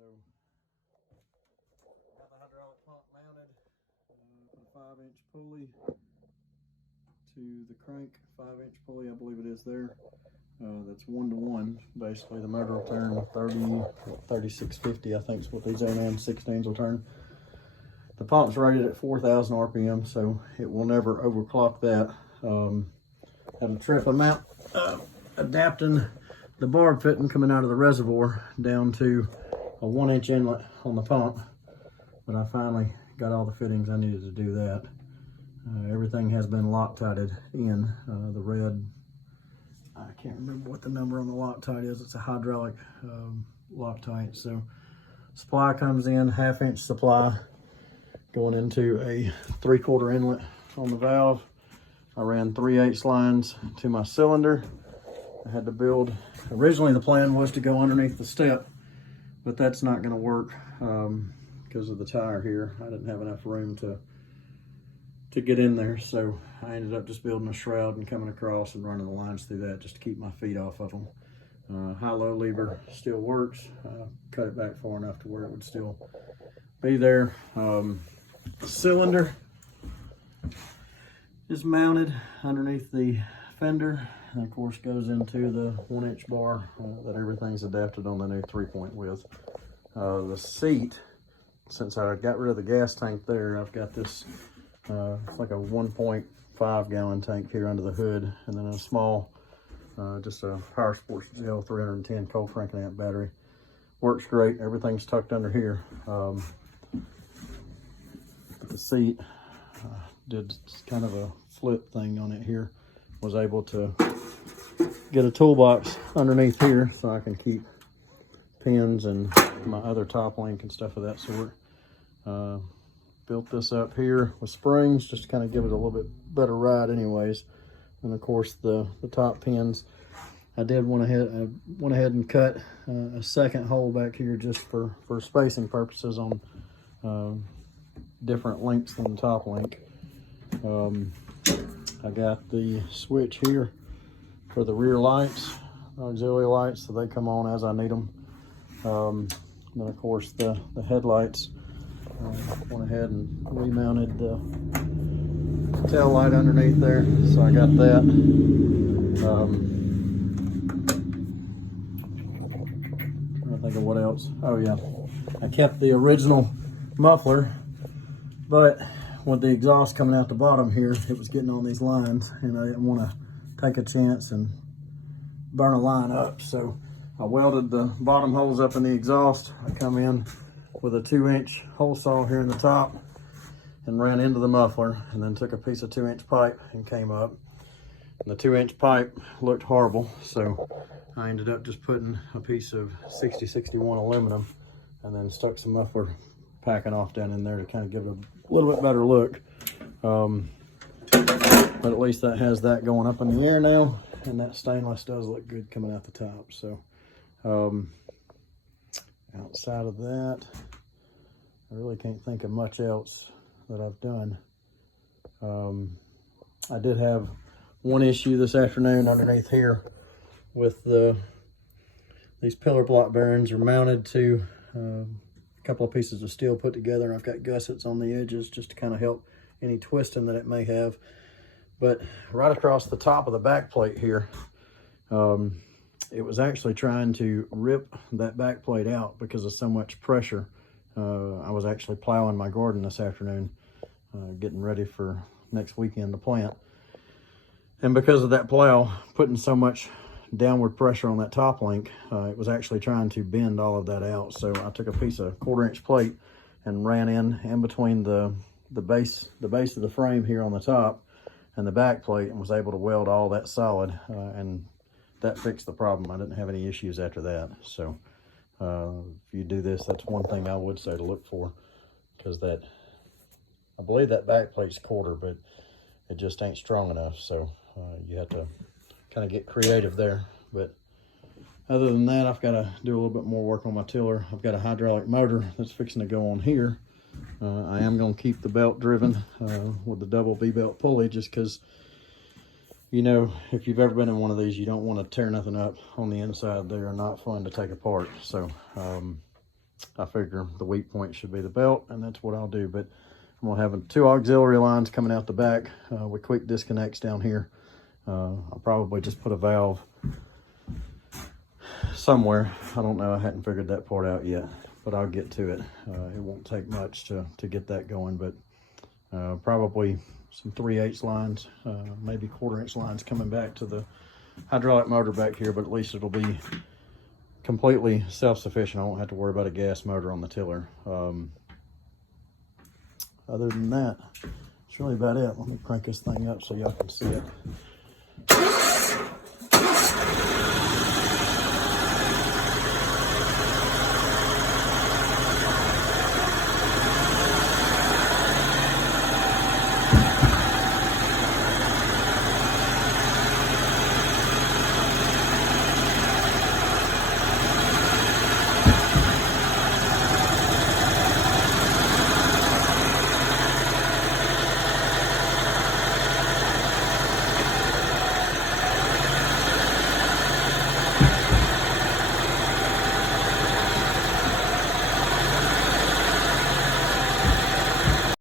So got the hydraulic pump mounted, a 5-inch pulley to the crank, 5-inch pulley, I believe it is there. That's 1-to-1. Basically, the motor will turn 3650, I think is what these 8-16s will turn. The pump's rated at 4,000 RPM, so it will never overclock that. Had a trip amount adapting the barb fitting coming out of the reservoir down to a 1-inch inlet on the pump, but I finally got all the fittings I needed to do that. Everything has been Loctited in. The red, I can't remember what the number on the Loctite is. It's a hydraulic Loctite. So supply comes in, 1/2-inch supply going into a 3/4 inlet on the valve. I ran 3/8 lines to my cylinder. I had to build, originally the plan was to go underneath the step, but that's not going to work because of the tire here. I didn't have enough room to get in there, so I ended up just building a shroud and coming across and running the lines through that just to keep my feet off of them. High-low lever still works. Cut it back far enough to where it would still be there. The cylinder is mounted underneath the fender, and of course goes into the 1-inch bar that everything's adapted on the new 3-point width. The seat, since I got rid of the gas tank there, I've got this it's like a 1.5 gallon tank here under the hood, and then a small just a Power Sports Gel 310 cold cranking amp battery. Works great. Everything's tucked under here. The seat did kind of a flip thing on it here. Was able to get a toolbox underneath here so I can keep pins and my other top link and stuff of that sort. Built this up here with springs just to kind of give it a little bit better ride anyways. And of course the top pins, I went ahead and cut a second hole back here just for spacing purposes on different links than the top link. I got the switch here for the rear lights, auxiliary lights, so they come on as I need them. Then of course the headlights, went ahead and remounted the tail light underneath there, so I got that. Trying to think of what else. Oh yeah, I kept the original muffler, but with the exhaust coming out the bottom here, it was getting on these lines, and I didn't want to take a chance and burn a line up, so I welded the bottom holes up in the exhaust. I come in with a 2-inch hole saw here in the top and ran into the muffler, and then took a piece of 2-inch pipe and came up. And the 2-inch pipe looked horrible, so I ended up just putting a piece of 6061 aluminum and then stuck some muffler packing off down in there to kind of give it a little bit better look. But at least that has that going up in the air now, and that stainless does look good coming out the top. So outside of that, I really can't think of much else that I've done. I did have one issue this afternoon underneath here with these pillar block bearings are mounted to a couple of pieces of steel put together, and I've got gussets on the edges just to kind of help any twisting that it may have. But right across the top of the back plate here, it was actually trying to rip that back plate out because of so much pressure. I was actually plowing my garden this afternoon, getting ready for next weekend to plant. And because of that plow putting so much downward pressure on that top link, it was actually trying to bend all of that out. So I took a piece of 1/4-inch plate and ran in between the base of the frame here on the top and the back plate, and was able to weld all that solid, and that fixed the problem. I didn't have any issues after that. So if you do this, that's one thing I would say to look for, because I believe that back plate's 1/4, but it just ain't strong enough. So you have to kind of get creative there. But other than that, I've got to do a little bit more work on my tiller. I've got a hydraulic motor that's fixing to go on here. I am going to keep the belt driven with the double V-belt pulley, just because, you know, if you've ever been in one of these, you don't want to tear nothing up on the inside. They are not fun to take apart. So I figure the weak point should be the belt, and that's what I'll do. But I'm gonna have 2 auxiliary lines coming out the back with quick disconnects down here. I'll probably just put a valve somewhere. I don't know, I hadn't figured that part out yet, but I'll get to it. It won't take much to get that going, but probably some 3/8 lines, maybe 1/4 inch lines coming back to the hydraulic motor back here, but at least it'll be completely self-sufficient. I won't have to worry about a gas motor on the tiller. Other than that, that's really about it. Let me crank this thing up so y'all can see it.